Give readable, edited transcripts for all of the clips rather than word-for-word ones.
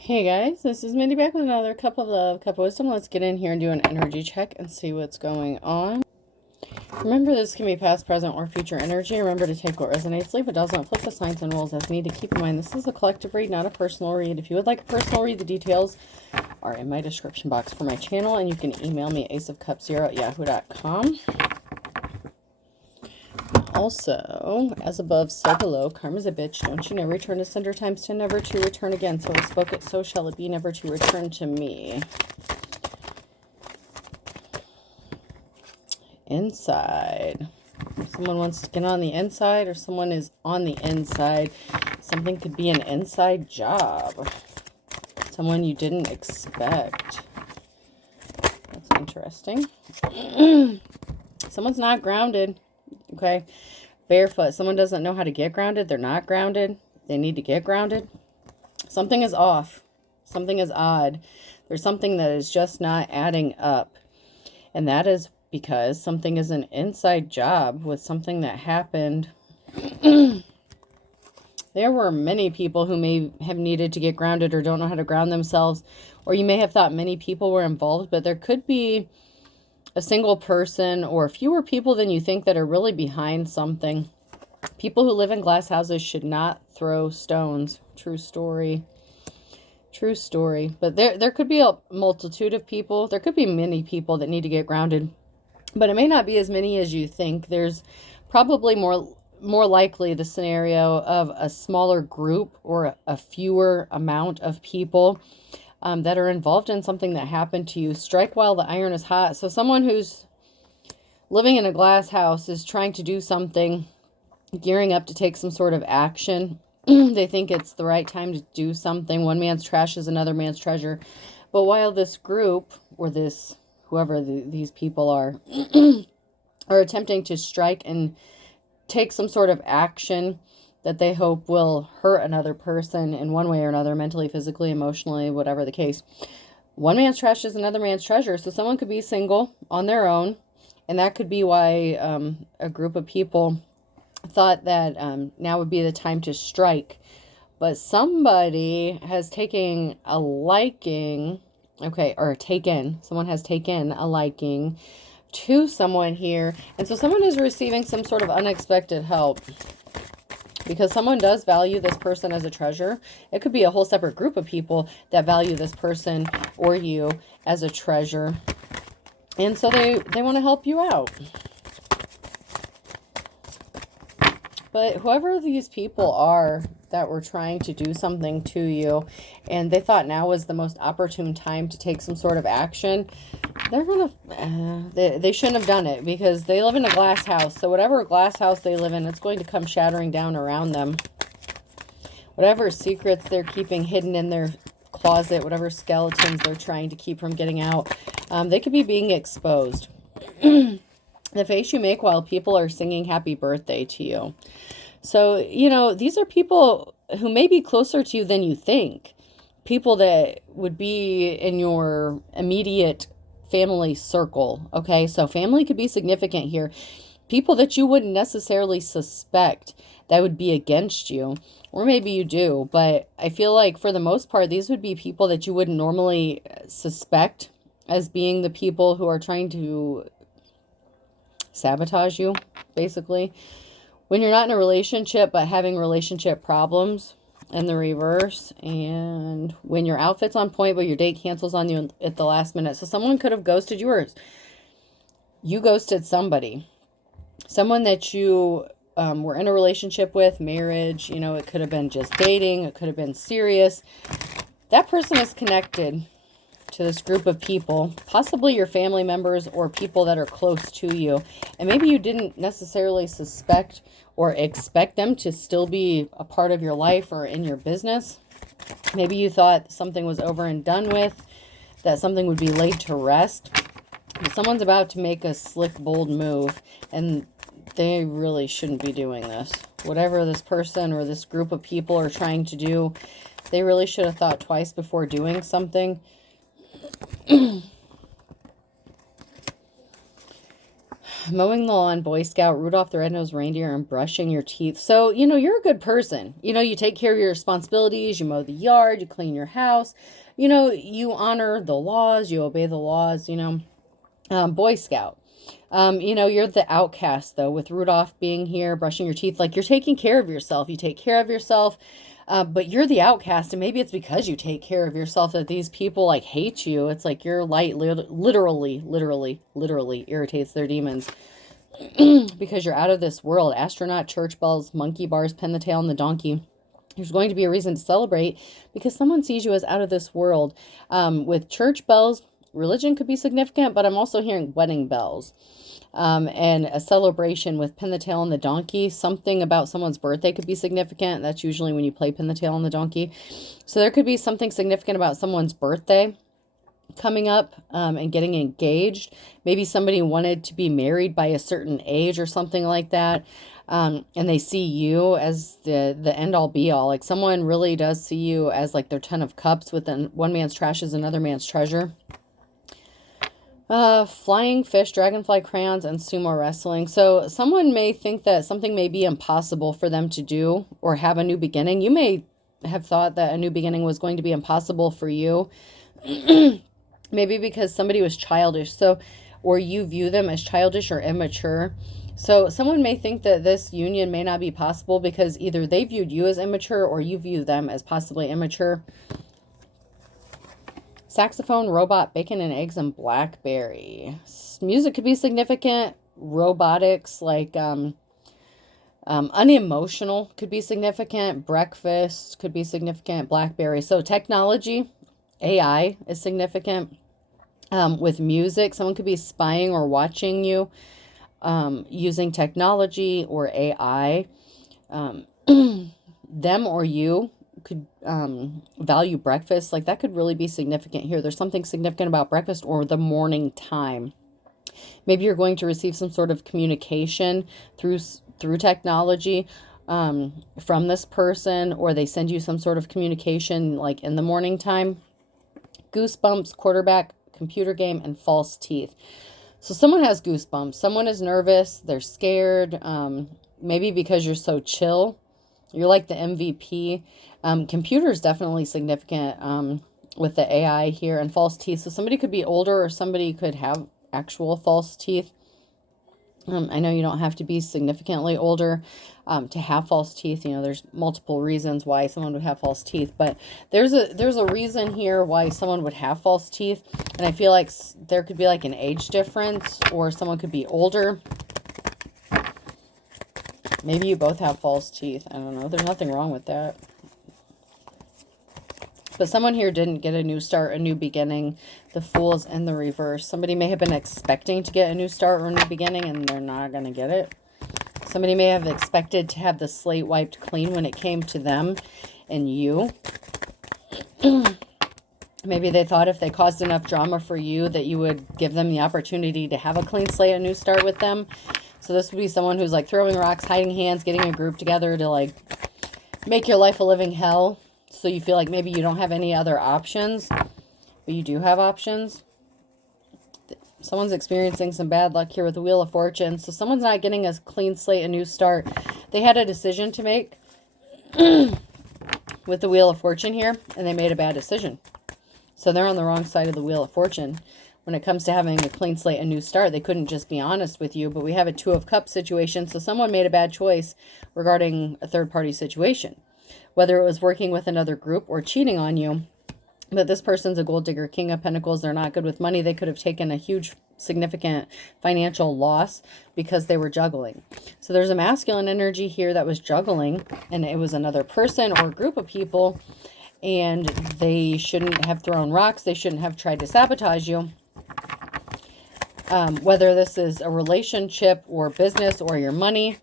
Hey guys, this is Mindy back with another cup of love, cup of wisdom. Let's get in here and do an energy check and see what's going on. Remember, this can be past, present, or future energy. Remember to take what resonates, leave what doesn't. Flip the signs and rules as needed. Keep in mind, this is a collective read, not a personal read. If you would like a personal read, the details are in my description box for my channel, and you can email me aceofcups0@yahoo.com. Also, as above, so below. Karma's a bitch. Don't you know? Return to sender times 10, never to return again. So spoke it, so shall it be, never to return to me. Inside. Someone wants to get on the inside, or someone is on the inside. Something could be an inside job. Someone you didn't expect. That's interesting. Someone's not grounded. Okay, barefoot. Someone doesn't know how to get grounded. They're not grounded. They need to get grounded. Something is off. Something is odd. There's something that is just not adding up. And that is because something is an inside job with something that happened. There were many people who may have needed to get grounded or don't know how to ground themselves. Or you may have thought many people were involved, but there could be a single person or fewer people than you think that are really behind something. People who live in glass houses should not throw stones. True story. True story. But there could be a multitude of people. There could be many people that need to get grounded. But it may not be as many as you think. There's probably more likely the scenario of a smaller group or a fewer amount of people that are involved in something that happened to you. Strike while the iron is hot. So someone who's living in a glass house is trying to do something, gearing up to take some sort of action. They think it's the right time to do something. One man's trash is another man's treasure. But while this group, or this, whoever these people are attempting to strike and take some sort of action that they hope will hurt another person in one way or another, mentally, physically, emotionally, whatever the case. One man's trash is another man's treasure. So someone could be single on their own, and that could be why a group of people thought that now would be the time to strike. But somebody has taken a liking, someone has taken a liking to someone here. And so someone is receiving some sort of unexpected help, because someone does value this person as a treasure. It could be a whole separate group of people that value this person or you as a treasure. And so they want to help you out. But whoever these people are that were trying to do something to you, and they thought now was the most opportune time to take some sort of action, they're going to, they shouldn't have done it, because they live in a glass house. So whatever glass house they live in, it's going to come shattering down around them. Whatever secrets they're keeping hidden in their closet, whatever skeletons they're trying to keep from getting out, they could be being exposed. The face you make while people are singing happy birthday to you. So, you know, these are people who may be closer to you than you think. People that would be in your immediate family circle. Okay, so family could be significant here. People that you wouldn't necessarily suspect that would be against you. Or maybe you do. But I feel like for the most part, these would be people that you wouldn't normally suspect as being the people who are trying to sabotage you, basically. When you're not in a relationship but having relationship problems in the reverse, and when your outfit's on point but your date cancels on you at the last minute. So someone could have ghosted you, or you ghosted somebody. Someone that you were in a relationship with, marriage, you know, it could have been just dating, it could have been serious. That person is connected to this group of people, possibly your family members or people that are close to you. And maybe you didn't necessarily suspect or expect them to still be a part of your life or in your business. Maybe you thought something was over and done with, that something would be laid to rest. But someone's about to make a slick, bold move, and they really shouldn't be doing this. Whatever this person or this group of people are trying to do, they really should have thought twice before doing something. Mowing the lawn, Boy Scout, Rudolph the Red-Nosed Reindeer, and brushing your teeth. So, you know, you're a good person. You know, you take care of your responsibilities, you mow the yard, you clean your house. You know, you honor the laws, you obey the laws, you know. Boy Scout. You know, you're the outcast, though, with Rudolph being here, brushing your teeth. Like, you're taking care of yourself. You take care of yourself, but you're the outcast, and maybe it's because you take care of yourself that these people, like, hate you. It's like your light literally irritates their demons because you're out of this world. Astronaut, church bells, monkey bars, pin the tail, and the donkey. There's going to be a reason to celebrate because someone sees you as out of this world. With church bells, religion could be significant, but I'm also hearing wedding bells. And a celebration with pin the tail on the donkey. Something about someone's birthday could be significant. That's usually when you play pin the tail on the donkey. So there could be something significant about someone's birthday coming up, and getting engaged. Maybe somebody wanted to be married by a certain age or something like that. And they see you as the end all be all. Like, someone really does see you as like their 10 of cups, with one man's trash is another man's treasure. Flying fish, dragonfly crayons, and sumo wrestling. So someone may think that something may be impossible for them to do or have a new beginning. You may have thought that a new beginning was going to be impossible for you. Maybe because somebody was childish. So, or you view them as childish or immature. So someone may think that this union may not be possible because either they viewed you as immature or you view them as possibly immature. Saxophone, robot, bacon and eggs, and blackberry. Music could be significant. Robotics, like unemotional, could be significant. Breakfast could be significant. Blackberry. So technology, AI is significant. With music, someone could be spying or watching you using technology or AI. Them or you could value breakfast. Like, that could really be significant here. There's something significant about breakfast or the morning time. Maybe you're going to receive some sort of communication through technology from this person, or they send you some sort of communication like in the morning time. Goosebumps, quarterback, computer game, and false teeth. So someone has goosebumps. Someone is nervous. They're scared. Maybe because you're so chill. You're like the MVP. Computer is definitely significant with the AI here, and false teeth. So somebody could be older or somebody could have actual false teeth. I know you don't have to be significantly older to have false teeth. You know, there's multiple reasons why someone would have false teeth, but there's a reason here why someone would have false teeth, and I feel like there could be like an age difference, or someone could be older. Maybe you both have false teeth. I don't know. There's nothing wrong with that. But someone here didn't get a new start, a new beginning. The Fool's in the reverse. Somebody may have been expecting to get a new start or a new beginning, and they're not going to get it. Somebody may have expected to have the slate wiped clean when it came to them and you. Maybe they thought if they caused enough drama for you that you would give them the opportunity to have a clean slate, a new start with them. So this would be someone who's like throwing rocks, hiding hands, getting a group together to like make your life a living hell. So you feel like maybe you don't have any other options, but you do have options. Someone's experiencing some bad luck here with the Wheel of Fortune. So someone's not getting a clean slate, a new start. They had a decision to make with the Wheel of Fortune here, and they made a bad decision. So they're on the wrong side of the Wheel of Fortune. When it comes to having a clean slate, a new start, they couldn't just be honest with you, but we have a Two of Cups situation. So someone made a bad choice regarding a third-party situation, whether it was working with another group or cheating on you. But this person's a gold digger, King of Pentacles. They're not good with money. They could have taken a huge, significant financial loss because they were juggling. So there's a masculine energy here that was juggling, and it was another person or a group of people, and they shouldn't have thrown rocks. They shouldn't have tried to sabotage you. Whether this is a relationship or business or your money.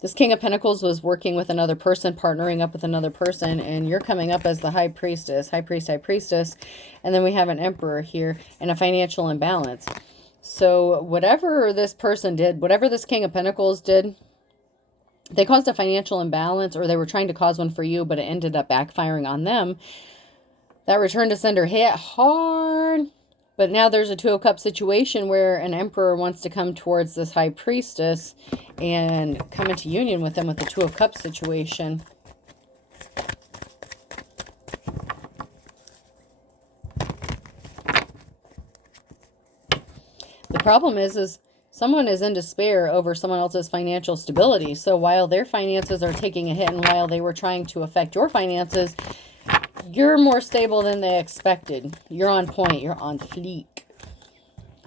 This King of Pentacles was working with another person, partnering up with another person, and you're coming up as the High Priestess, High Priest, High Priestess, and then we have an Emperor here and a financial imbalance. So whatever this person did, whatever this King of Pentacles did, they caused a financial imbalance, or they were trying to cause one for you, but it ended up backfiring on them. That return to sender hit hard. But now there's a Two of Cups situation where an Emperor wants to come towards this High Priestess and come into union with them with the Two of Cups situation. The problem is someone is in despair over someone else's financial stability. So while their finances are taking a hit and while they were trying to affect your finances, you're more stable than they expected. You're on point. You're on fleek.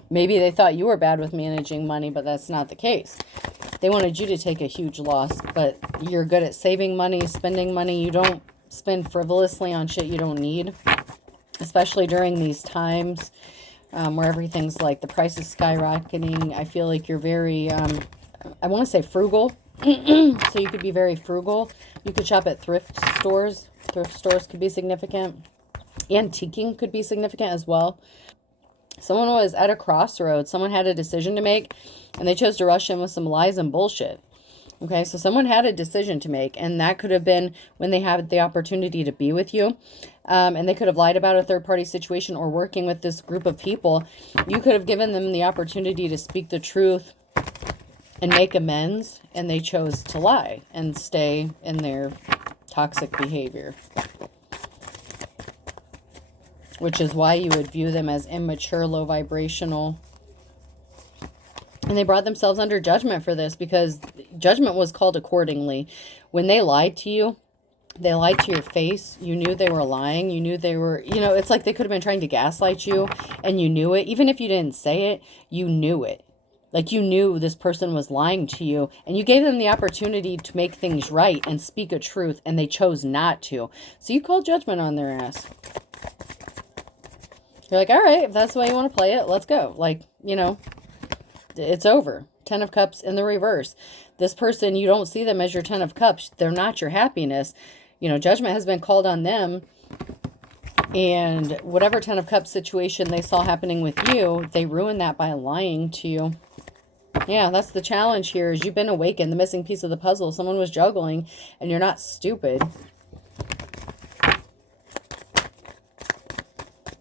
Maybe they thought you were bad with managing money, but that's not the case. They wanted you to take a huge loss, but you're good at saving money, spending money. You don't spend frivolously on shit you don't need, especially during these times where everything's like the price is skyrocketing. I feel like you're very, I want to say frugal. So you could be very frugal. You could shop at thrift stores. Thrift stores could be significant. Antiquing could be significant as well. Someone was at a crossroads. Someone had a decision to make, and they chose to rush in with some lies and bullshit. Okay, so someone had a decision to make, and that could have been when they had the opportunity to be with you. And they could have lied about a third-party situation or working with this group of people. You could have given them the opportunity to speak the truth and make amends, and they chose to lie and stay in their toxic behavior. Which is why you would view them as immature, low vibrational. And they brought themselves under judgment for this because judgment was called accordingly. When they lied to you, they lied to your face. You knew they were lying. You knew they were, you know, it's like they could have been trying to gaslight you and you knew it. Even if you didn't say it, you knew it. Like you knew this person was lying to you and you gave them the opportunity to make things right and speak a truth and they chose not to. So you called judgment on their ass. You're like, all right, if that's the way you want to play it, let's go. Like, you know, it's over. 10 of Cups in the reverse. This person, you don't see them as your 10 of Cups. They're not your happiness. You know, judgment has been called on them. And whatever 10 of Cups situation they saw happening with you, they ruined that by lying to you. Yeah, that's the challenge here is you've been awakened. The missing piece of the puzzle. Someone was juggling and you're not stupid.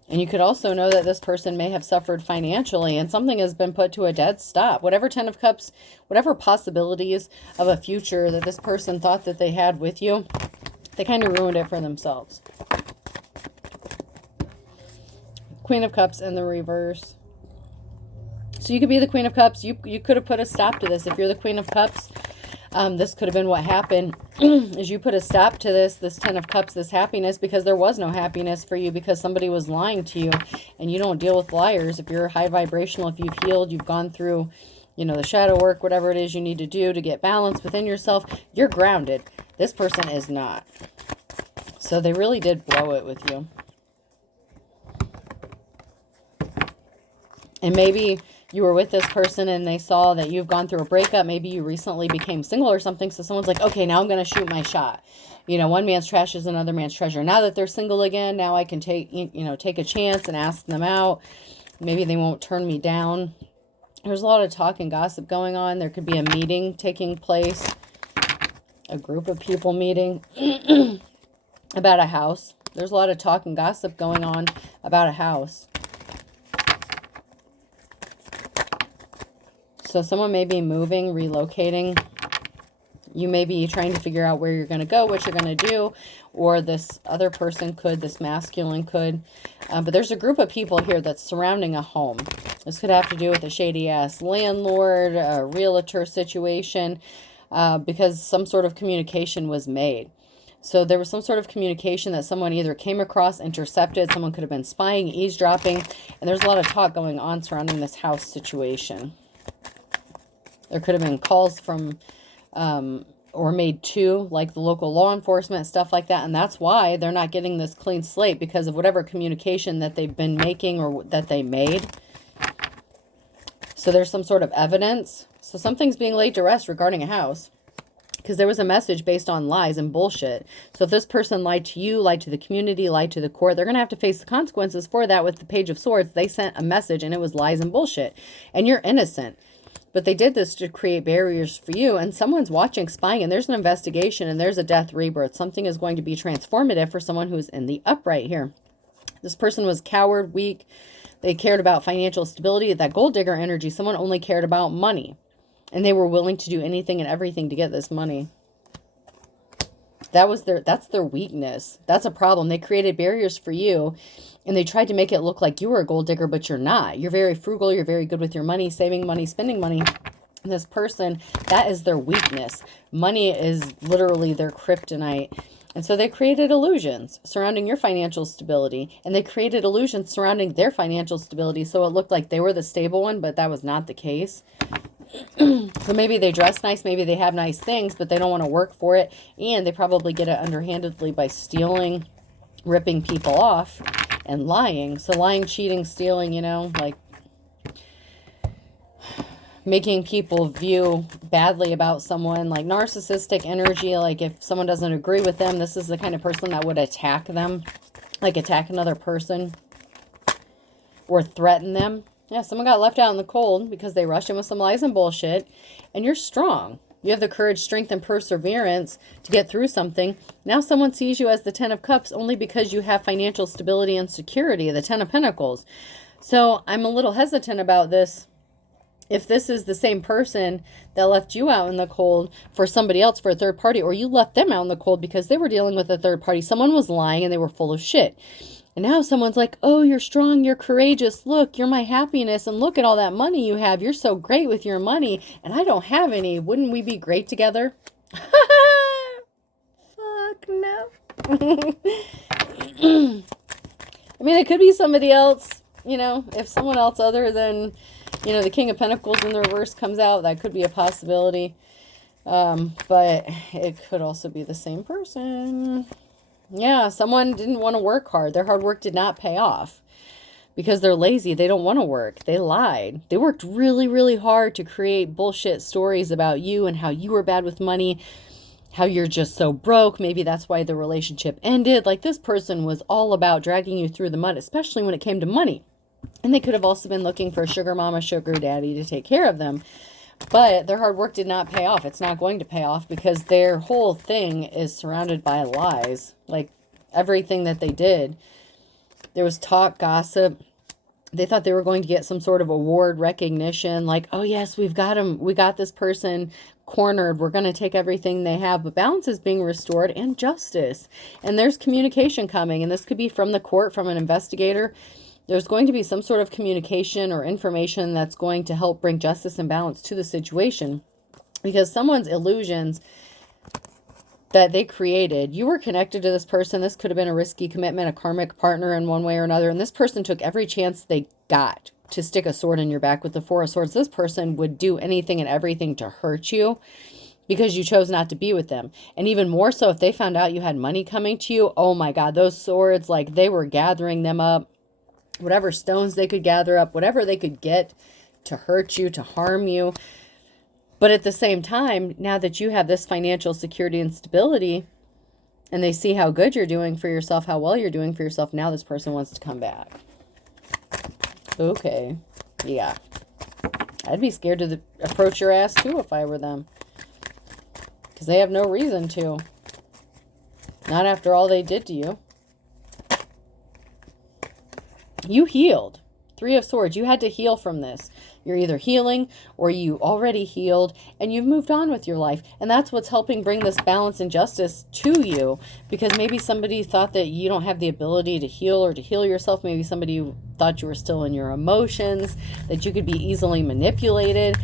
And you could also know that this person may have suffered financially and something has been put to a dead stop. Whatever 10 of Cups, whatever possibilities of a future that this person thought that they had with you, they kind of ruined it for themselves. Queen of Cups in the reverse. So you could be the Queen of Cups. You could have put a stop to this. If you're the Queen of Cups, this could have been what happened is you put a stop to this 10 of Cups, this happiness, because there was no happiness for you because somebody was lying to you and you don't deal with liars. If you're high vibrational, if you've healed, you've gone through, you know, the shadow work, whatever it is you need to do to get balance within yourself, you're grounded. This person is not. So they really did blow it with you. And maybe you were with this person and they saw that you've gone through a breakup. Maybe you recently became single or something. So someone's like, okay, now I'm going to shoot my shot. You know, one man's trash is another man's treasure. Now that they're single again, now I can take a chance and ask them out. Maybe they won't turn me down. There's a lot of talk and gossip going on. There could be a meeting taking place. A group of people meeting about a house. There's a lot of talk and gossip going on about a house. So someone may be moving, relocating. You may be trying to figure out where you're going to go, what you're going to do, or this other person could, this masculine could. But there's a group of people here that's surrounding a home. This could have to do with a shady-ass landlord, a realtor situation, because some sort of communication was made. So there was some sort of communication that someone either came across, intercepted, someone could have been spying, eavesdropping, and there's a lot of talk going on surrounding this house situation. There could have been calls from, or made to, like the local law enforcement, stuff like that. And that's why they're not getting this clean slate, because of whatever communication that they've been making or that they made. So there's some sort of evidence. So something's being laid to rest regarding a house, because there was a message based on lies and bullshit. So if this person lied to you, lied to the community, lied to the court, they're going to have to face the consequences for that with the Page of Swords. They sent a message and it was lies and bullshit. And you're innocent. But they did this to create barriers for you, and someone's watching, spying, and there's an investigation, and there's a death rebirth. Something is going to be transformative for someone who's in the upright here. This person was coward, weak. They cared about financial stability. That gold digger energy, someone only cared about money. And they were willing to do anything and everything to get this money. That's their weakness. That's a problem. They created barriers for you, and they tried to make it look like you were a gold digger, but you're not. You're very frugal. You're very good with your money, saving money, spending money. This person, that is their weakness. Money is literally their kryptonite. And so they created illusions surrounding your financial stability, and they created illusions surrounding their financial stability. So it looked like they were the stable one, but that was not the case. So maybe they dress nice, maybe they have nice things, but they don't want to work for it. And they probably get it underhandedly by stealing, ripping people off, and lying. So lying, cheating, stealing, you know, like making people view badly about someone, like narcissistic energy. Like if someone doesn't agree with them, this is the kind of person that would attack them, like attack another person or threaten them. Yeah, someone got left out in the cold because they rushed in with some lies and bullshit. And you're strong. You have the courage, strength, and perseverance to get through something. Now someone sees you as the 10 of Cups only because you have financial stability and security, the 10 of Pentacles. So I'm a little hesitant about this. If this is the same person that left you out in the cold for somebody else, for a third party, or you left them out in the cold because they were dealing with a third party, someone was lying and they were full of shit. And now someone's like, oh, you're strong, you're courageous, look, you're my happiness, and look at all that money you have. You're so great with your money, and I don't have any. Wouldn't we be great together? Fuck no. I mean, it could be somebody else, you know, if someone else other than, you know, the King of Pentacles in the reverse comes out, that could be a possibility. But it could also be the same person. Yeah, someone didn't want to work hard. Their hard work did not pay off because they're lazy. They don't want to work. They lied. They worked really, really hard to create bullshit stories about you and how you were bad with money, how you're just so broke. Maybe that's why the relationship ended. Like this person was all about dragging you through the mud, especially when it came to money. And they could have also been looking for a sugar mama, sugar daddy to take care of them. But their hard work did not pay off. It's not going to pay off because their whole thing is surrounded by lies. Like everything that they did. There was talk, gossip. They thought they were going to get some sort of award recognition. Like, oh yes, we've got them. We got this person cornered. We're going to take everything they have. But balance is being restored and justice. And there's communication coming. And this could be from the court, from an investigator. There's going to be some sort of communication or information that's going to help bring justice and balance to the situation. Because someone's illusions that they created, you were connected to this person. This could have been a risky commitment, a karmic partner in one way or another. And this person took every chance they got to stick a sword in your back with the Four of Swords. This person would do anything and everything to hurt you because you chose not to be with them. And even more so if they found out you had money coming to you. Oh my God, those swords, like they were gathering them up. Whatever stones they could gather up, whatever they could get to hurt you, to harm you. But at the same time, now that you have this financial security and stability, and they see how good you're doing for yourself, how well you're doing for yourself, now this person wants to come back. Okay. Yeah. I'd be scared to approach your ass too if I were them. Because they have no reason to. Not after all they did to you. You healed. Three of Swords. You had to heal from this. You're either healing or you already healed and you've moved on with your life. And that's what's helping bring this balance and justice to you. Because maybe somebody thought that you don't have the ability to heal or to heal yourself. Maybe somebody thought you were still in your emotions, that you could be easily manipulated.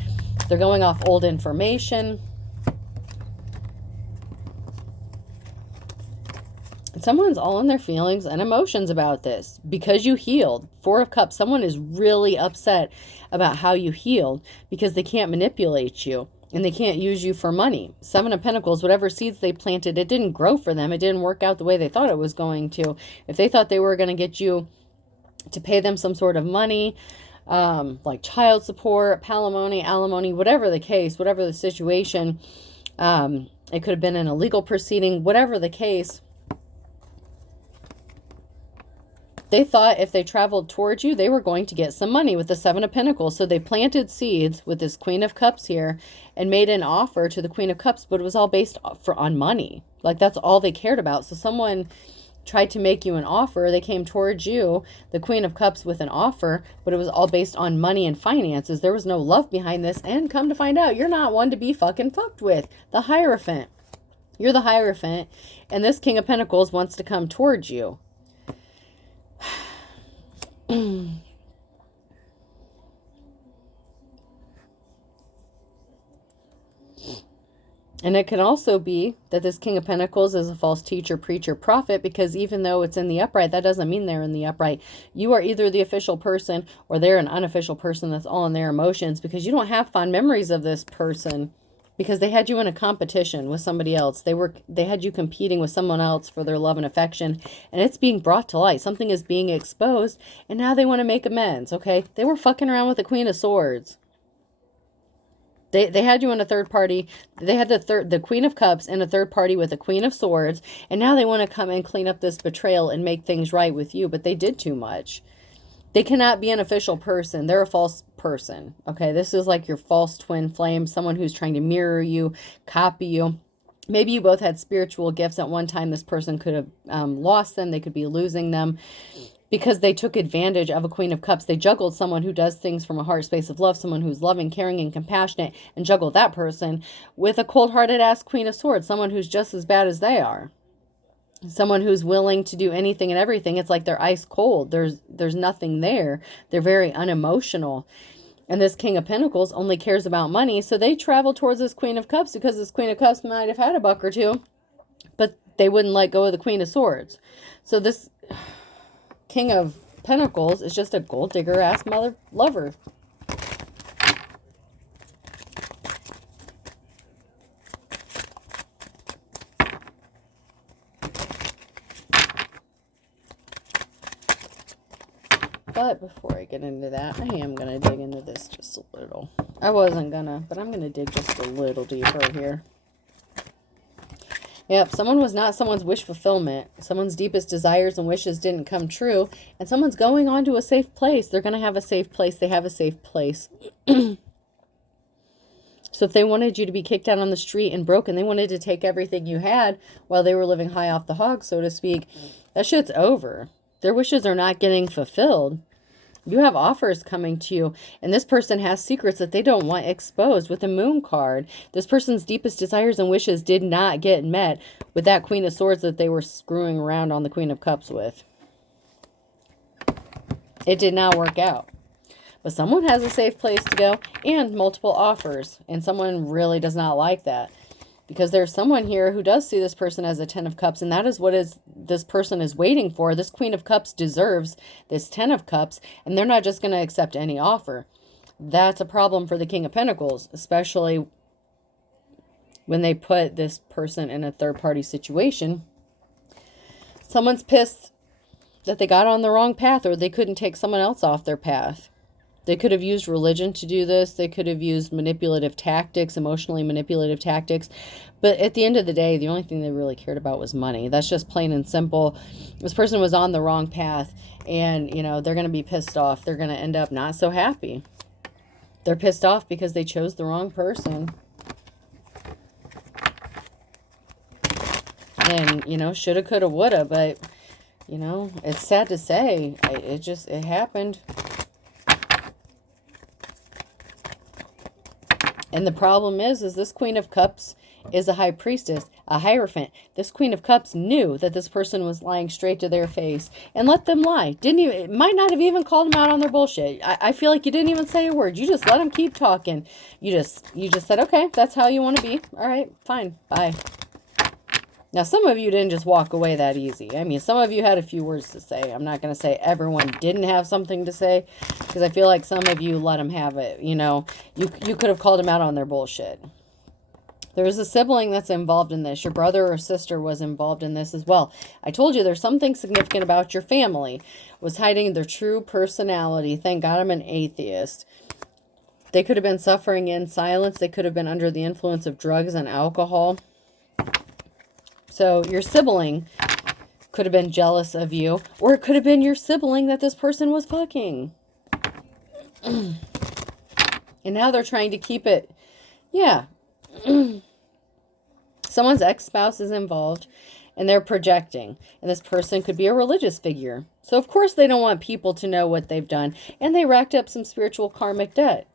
They're going off old information. Someone's all in their feelings and emotions about this because you healed. Four of Cups. Someone is really upset about how you healed because they can't manipulate you and they can't use you for money. Seven of Pentacles, whatever seeds they planted, it didn't grow for them. It didn't work out the way they thought it was going to. If they thought they were going to get you to pay them some sort of money, like child support, alimony, whatever the case, whatever the situation, it could have been an illegal proceeding, whatever the case. They thought if they traveled towards you, they were going to get some money with the Seven of Pentacles. So they planted seeds with this Queen of Cups here and made an offer to the Queen of Cups, but it was all based on money. Like that's all they cared about. So someone tried to make you an offer. They came towards you, the Queen of Cups, with an offer, but it was all based on money and finances. There was no love behind this. And come to find out, you're not one to be fucking fucked with. The Hierophant. You're the Hierophant, and this King of Pentacles wants to come towards you. And it can also be that this King of Pentacles is a false teacher, preacher, prophet, because even though it's in the upright, that doesn't mean they're in the upright. You are either the official person or they're an unofficial person that's all in their emotions, because you don't have fond memories of this person because they had you in a competition with somebody else. They had you competing with someone else for their love and affection, and it's being brought to light. Something is being exposed, and now they want to make amends, okay? They were fucking around with the Queen of Swords. They had you in a third party. They had the Queen of Cups in a third party with the Queen of Swords. And now they want to come and clean up this betrayal and make things right with you. But they did too much. They cannot be an official person. They're a false person. Okay, this is like your false twin flame. Someone who's trying to mirror you, copy you. Maybe you both had spiritual gifts at one time. This person could have lost them. They could be losing them, because they took advantage of a Queen of Cups. They juggled someone who does things from a heart space of love, someone who's loving, caring, and compassionate, and juggled that person with a cold-hearted ass Queen of Swords, someone who's just as bad as they are. Someone who's willing to do anything and everything. It's like they're ice cold. There's nothing there. They're very unemotional. And this King of Pentacles only cares about money, so they travel towards this Queen of Cups because this Queen of Cups might have had a buck or two, but they wouldn't let go of the Queen of Swords. So this King of Pentacles is just a gold digger ass mother lover. But before I get into that, I am going to dig into this just a little. I wasn't going to, but I'm going to dig just a little deeper here. Yep, someone was not someone's wish fulfillment. Someone's deepest desires and wishes didn't come true. And someone's going on to a safe place. They're going to have a safe place. They have a safe place. So if they wanted you to be kicked out on the street and broken, they wanted to take everything you had while they were living high off the hog, so to speak, that shit's over. Their wishes are not getting fulfilled. You have offers coming to you, and this person has secrets that they don't want exposed with the Moon card. This person's deepest desires and wishes did not get met with that Queen of Swords that they were screwing around on the Queen of Cups with. It did not work out. But someone has a safe place to go and multiple offers, and someone really does not like that. Because there's someone here who does see this person as a 10 of Cups, and that is what this person is waiting for. This Queen of Cups deserves this 10 of Cups, and they're not just going to accept any offer. That's a problem for the King of Pentacles, especially when they put this person in a third-party situation. Someone's pissed that they got on the wrong path, or they couldn't take someone else off their path. They could have used religion to do this. They could have used manipulative tactics, emotionally manipulative tactics. But at the end of the day, the only thing they really cared about was money. That's just plain and simple. This person was on the wrong path, and, you know, they're going to be pissed off. They're going to end up not so happy. They're pissed off because they chose the wrong person. And, you know, shoulda, coulda, woulda. But, you know, it's sad to say. It happened. And the problem is this Queen of Cups is a high priestess, a hierophant. This Queen of Cups knew that this person was lying straight to their face and let them lie. Might not have even called them out on their bullshit. I feel like you didn't even say a word. You just let them keep talking. You just said, okay, that's how you want to be. All right, fine, bye. Now, some of you didn't just walk away that easy. I mean, some of you had a few words to say. I'm not going to say everyone didn't have something to say, because I feel like some of you let them have it. You know, you could have called them out on their bullshit. There's a sibling that's involved in this. Your brother or sister was involved in this as well. I told you there's something significant about your family. Was hiding their true personality. Thank God I'm an atheist. They could have been suffering in silence. They could have been under the influence of drugs and alcohol. So your sibling could have been jealous of you, or it could have been your sibling that this person was fucking. And now they're trying to keep it. Yeah. Someone's ex-spouse is involved, and they're projecting. And this person could be a religious figure. So of course they don't want people to know what they've done. And they racked up some spiritual karmic debt.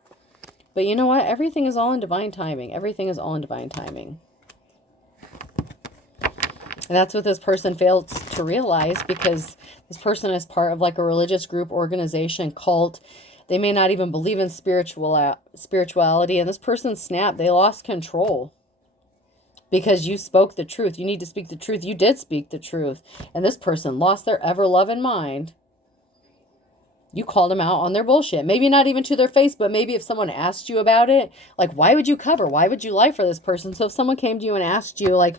But you know what? Everything is all in divine timing. Everything is all in divine timing. And that's what this person fails to realize, because this person is part of like a religious group, organization, cult. They may not even believe in spirituality. And this person snapped. They lost control. Because you spoke the truth. You need to speak the truth. You did speak the truth. And this person lost their ever-loving mind. You called them out on their bullshit. Maybe not even to their face, but maybe if someone asked you about it, like, why would you cover? Why would you lie for this person? So if someone came to you and asked you, like,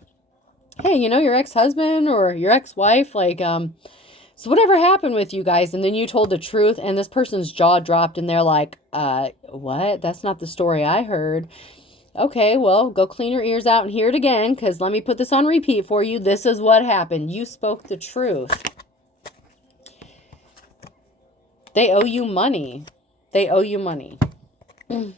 hey, you know, your ex-husband or your ex-wife, like, so whatever happened with you guys? And then you told the truth, and this person's jaw dropped, and they're like, what? That's not the story I heard. Okay, well, go clean your ears out and hear it again, because let me put this on repeat for you. This is what happened. You spoke the truth. They owe you money. They owe you money. And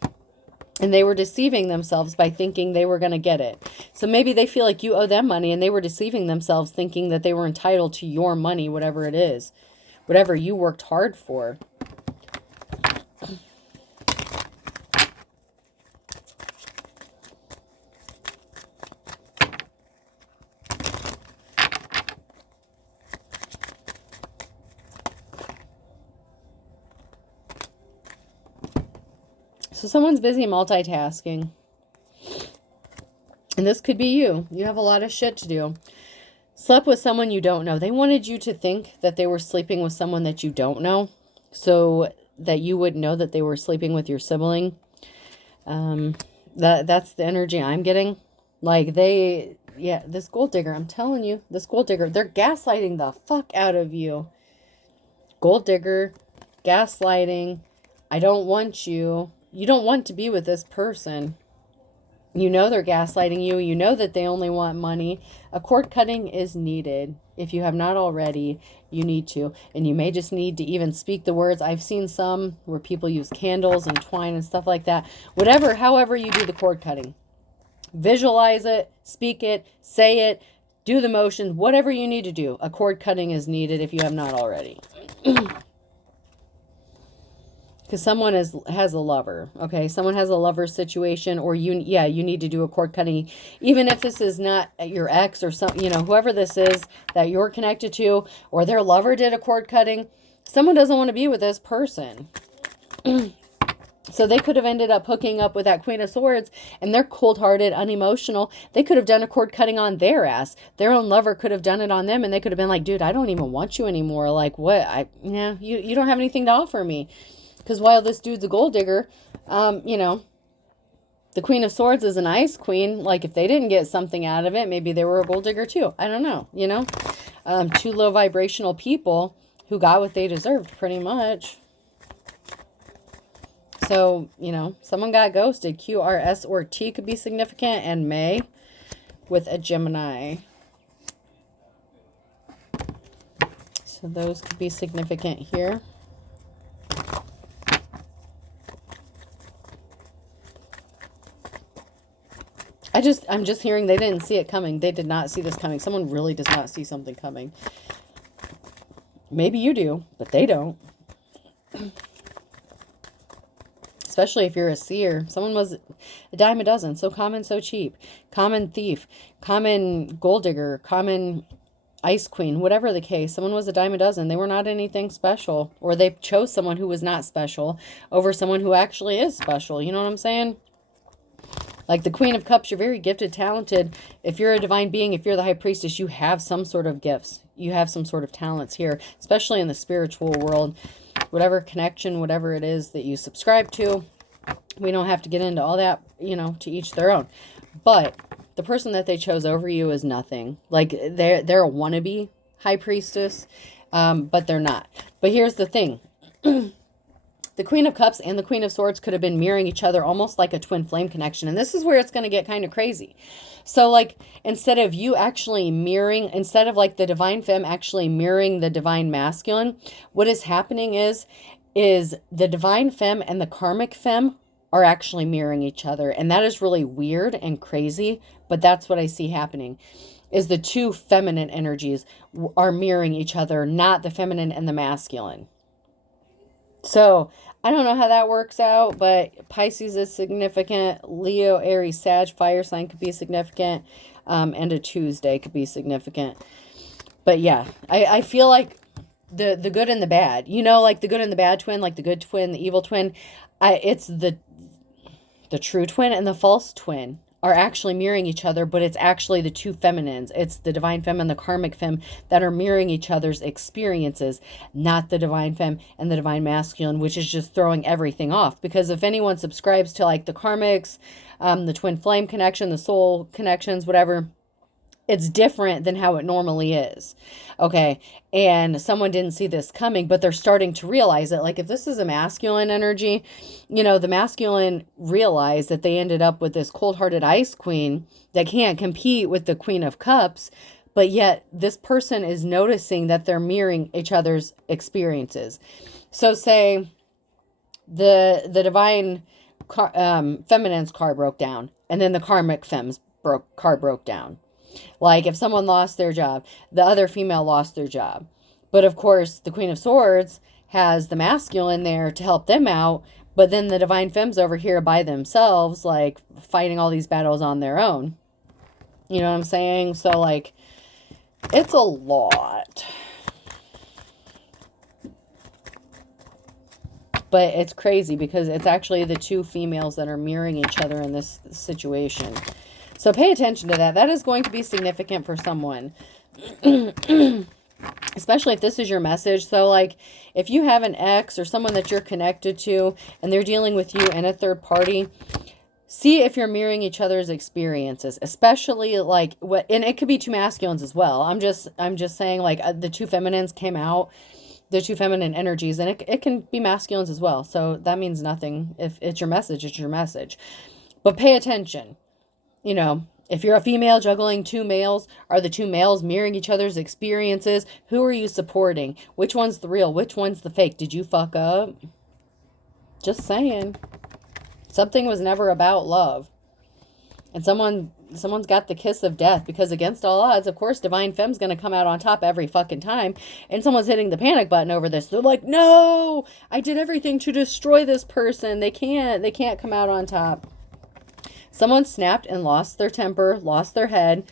they were deceiving themselves by thinking they were going to get it. So maybe they feel like you owe them money, and they were deceiving themselves thinking that they were entitled to your money, whatever it is. Whatever you worked hard for. So someone's busy multitasking. And this could be you. You have a lot of shit to do. Slept with someone you don't know. They wanted you to think that they were sleeping with someone that you don't know, so that you would know that they were sleeping with your sibling. That's the energy I'm getting. Like this gold digger, I'm telling you, this gold digger, they're gaslighting the fuck out of you. Gold digger, gaslighting. I don't want you. You don't want to be with this person. You know they're gaslighting you. You know that they only want money. A cord cutting is needed. If you have not already, you need to. And you may just need to even speak the words. I've seen some where people use candles and twine and stuff like that. Whatever, however you do the cord cutting. Visualize it, speak it, say it, do the motion, whatever you need to do. A cord cutting is needed if you have not already. Because someone has a lover, okay? Someone has a lover situation, or you need to do a cord cutting. Even if this is not your ex or some, whoever this is that you're connected to, or their lover did a cord cutting, someone doesn't want to be with this person. So they could have ended up hooking up with that Queen of Swords, and they're cold-hearted, unemotional. They could have done a cord cutting on their ass. Their own lover could have done it on them, and they could have been like, dude, I don't even want you anymore. Like, what? You don't have anything to offer me. Because while this dude's a gold digger, the Queen of Swords is an ice queen. Like, if they didn't get something out of it, maybe they were a gold digger too. I don't know, Two low vibrational people who got what they deserved, pretty much. So, someone got ghosted. Q, R, S, or T could be significant, and May with a Gemini. So those could be significant here. I'm just hearing they didn't see it coming. They did not see this coming. Someone really does not see something coming. Maybe you do, but they don't. Especially if you're a seer. Someone was a dime a dozen. So common, so cheap. Common thief. Common gold digger. Common ice queen. Whatever the case. Someone was a dime a dozen. They were not anything special. Or they chose someone who was not special over someone who actually is special. You know what I'm saying? Like the Queen of Cups, you're very gifted, talented. If you're a divine being, if you're the High Priestess, you have some sort of gifts. You have some sort of talents here, especially in the spiritual world. Whatever connection, whatever it is that you subscribe to, we don't have to get into all that, to each their own. But the person that they chose over you is nothing. Like they're a wannabe High Priestess, but they're not. But here's the thing. The Queen of Cups and the Queen of Swords could have been mirroring each other almost like a twin flame connection. And this is where it's going to get kind of crazy. So like instead of you actually mirroring, instead of like the divine femme actually mirroring the divine masculine, what is happening is the divine femme and the karmic femme are actually mirroring each other. And that is really weird and crazy, but that's what I see happening. is the two feminine energies are mirroring each other, not the feminine and the masculine. So I don't know how that works out, but Pisces is significant. Leo, Aries, Sag, fire sign could be significant. And a Tuesday could be significant. But yeah, I feel like the good and the bad, you know, like the good and the bad twin, like the good twin, the evil twin. It's the true twin and the false twin are actually mirroring each other, but it's actually the two feminines. It's the divine femme and the karmic femme that are mirroring each other's experiences, not the divine femme and the divine masculine, which is just throwing everything off. Because if anyone subscribes to like the karmics, the twin flame connection, the soul connections, whatever, it's different than how it normally is. Okay. And someone didn't see this coming, but they're starting to realize it. Like if this is a masculine energy, you know, the masculine realized that they ended up with this cold-hearted ice queen that can't compete with the queen of cups. But yet this person is noticing that they're mirroring each other's experiences. So say the divine feminine's car broke down, and then the karmic femme's car broke down. Like if someone lost their job, the other female lost their job. But of course, the Queen of Swords has the masculine there to help them out. But then the divine femmes over here by themselves, like fighting all these battles on their own. You know what I'm saying? So like, it's a lot. But it's crazy because it's actually the two females that are mirroring each other in this situation. So pay attention to that. That is going to be significant for someone. Especially if this is your message. So like if you have an ex or someone that you're connected to and they're dealing with you and a third party, see if you're mirroring each other's experiences, especially like what, and it could be two masculines as well. I'm just saying like the two feminines came out, the two feminine energies, and it can be masculines as well. So that means nothing. If it's your message, it's your message. But pay attention. You know, if you're a female juggling two males, are the two males mirroring each other's experiences? Who are you supporting? Which one's the real? Which one's the fake? Did you fuck up? Just saying. Something was never about love. And someone's got the kiss of death, because against all odds, of course, divine femme's going to come out on top every fucking time. And someone's hitting the panic button over this. They're like, no, I did everything to destroy this person. They can't come out on top. Someone snapped and lost their temper, lost their head,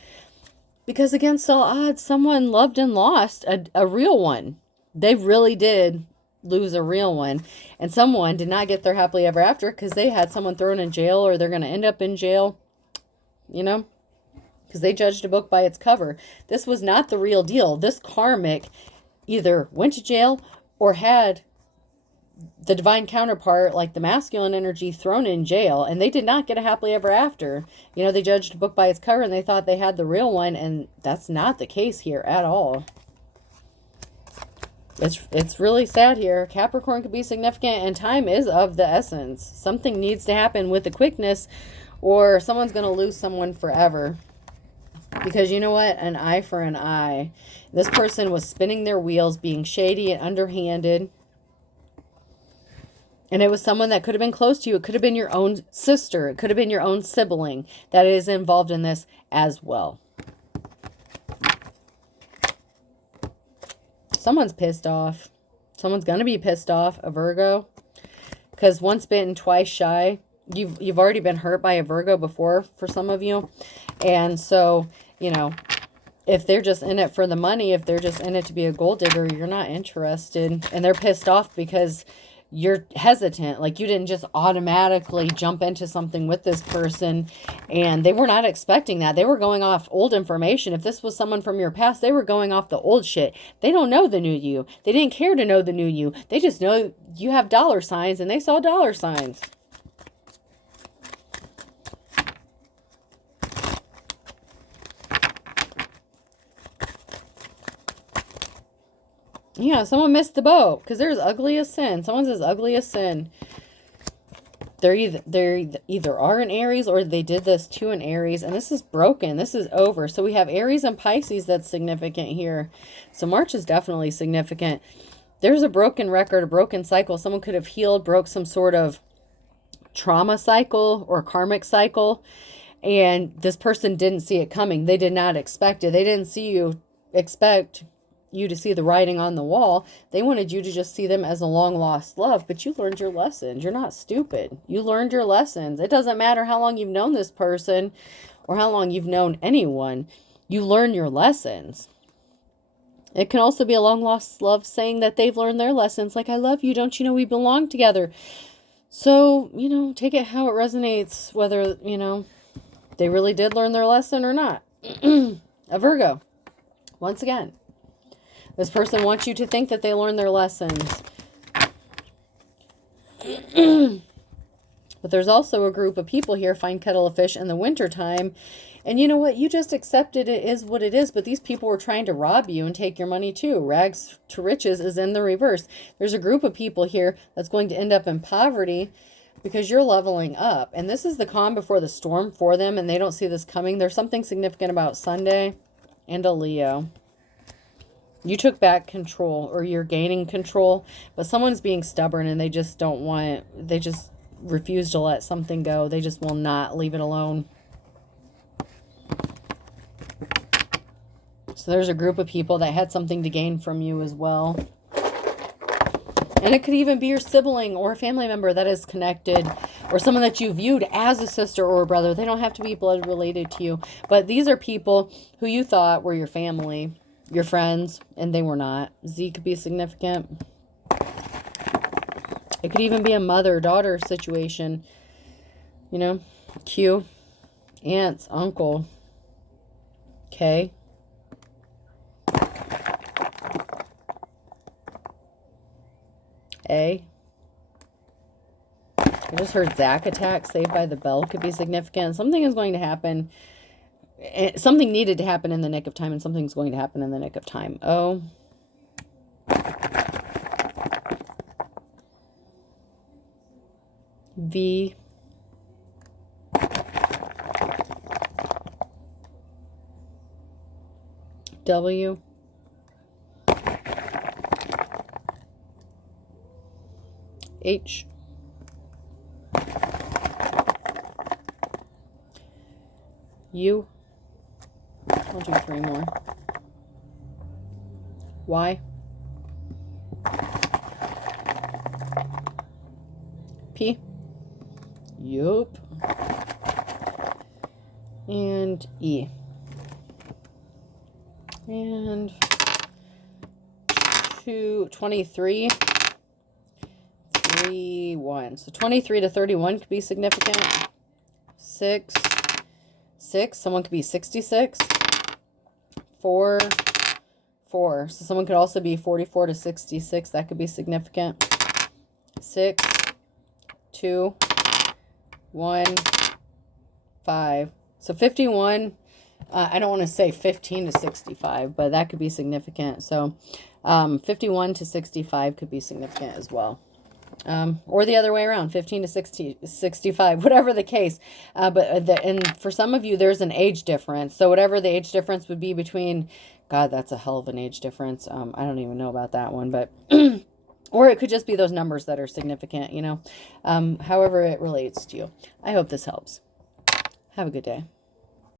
because against all odds, someone loved and lost a real one. They really did lose a real one. And someone did not get their happily ever after because they had someone thrown in jail, or they're going to end up in jail, you know, because they judged a book by its cover. This was not the real deal. This karmic either went to jail or had the divine counterpart, like the masculine energy, thrown in jail, and they did not get a happily ever after. You know, they judged a book by its cover and they thought they had the real one, and that's not the case here at all. It's really sad here. Capricorn could be significant, and time is of the essence. Something needs to happen with the quickness, or someone's going to lose someone forever. Because you know what? An eye for an eye. This person was spinning their wheels, being shady and underhanded. And it was someone that could have been close to you. It could have been your own sister. It could have been your own sibling that is involved in this as well. Someone's pissed off. Someone's going to be pissed off, a Virgo. Because once bitten, twice shy. You've already been hurt by a Virgo before for some of you. And so, you know, if they're just in it for the money, if they're just in it to be a gold digger, you're not interested. And they're pissed off because you're hesitant. Like you didn't just automatically jump into something with this person, and they were not expecting that. They were going off old information. If this was someone from your past, they were going off the old shit. They don't know the new you. They didn't care to know the new you. They just know you have dollar signs, and they saw dollar signs. Yeah, someone missed the boat, because there's ugly as sin. Someone's as ugly as sin. They're either are an Aries, or they did this to an Aries, and this is broken. This is over. So we have Aries and Pisces that's significant here. So March is definitely significant. There's a broken record, a broken cycle. Someone could have healed, broke some sort of trauma cycle or karmic cycle. And this person didn't see it coming. They did not expect it. They didn't expect you to see the writing on the wall. They wanted you to just see them as a long lost love, but you learned your lessons. You're not stupid. You learned your lessons. It doesn't matter how long you've known this person or how long you've known anyone. You learn your lessons. It can also be a long lost love saying that they've learned their lessons. Like, I love you. Don't you know we belong together? So, take it how it resonates, whether, they really did learn their lesson or not. A Virgo. Once again, this person wants you to think that they learned their lessons. But there's also a group of people here, fine kettle of fish, in the wintertime. And you know what? You just accepted it is what it is. But these people were trying to rob you and take your money too. Rags to riches is in the reverse. There's a group of people here that's going to end up in poverty because you're leveling up. And this is the calm before the storm for them. And they don't see this coming. There's something significant about Sunday and a Leo. You took back control, or you're gaining control. But someone's being stubborn and they just don't want, they just refuse to let something go. They just will not leave it alone. So there's a group of people that had something to gain from you as well. And it could even be your sibling or a family member that is connected, or someone that you viewed as a sister or a brother. They don't have to be blood related to you. But these are people who you thought were your family, your friends, and they were not. Z could be significant. It could even be a mother-daughter situation. Q, aunts, uncle. K. A. I just heard Zack attack, Saved by the Bell could be significant. Something is going to happen. Something needed to happen in the nick of time, and something's going to happen in the nick of time. O. V. W. H. U. I'll do 3 more. Y. P. Yup. And E. And 23. 31. So 23 to 31 could be significant. 6. Someone could be 66. 4. So someone could also be 44 to 66. That could be significant. 6. 2. 1. 5. So 51. I don't want to say 15 to 65, but that could be significant. So 51 to 65 could be significant as well. Or the other way around, 15 to 65, whatever the case. And for some of you, there's an age difference. So whatever the age difference would be between, God, that's a hell of an age difference. I don't even know about that one, but, or it could just be those numbers that are significant, however it relates to you. I hope this helps. Have a good day.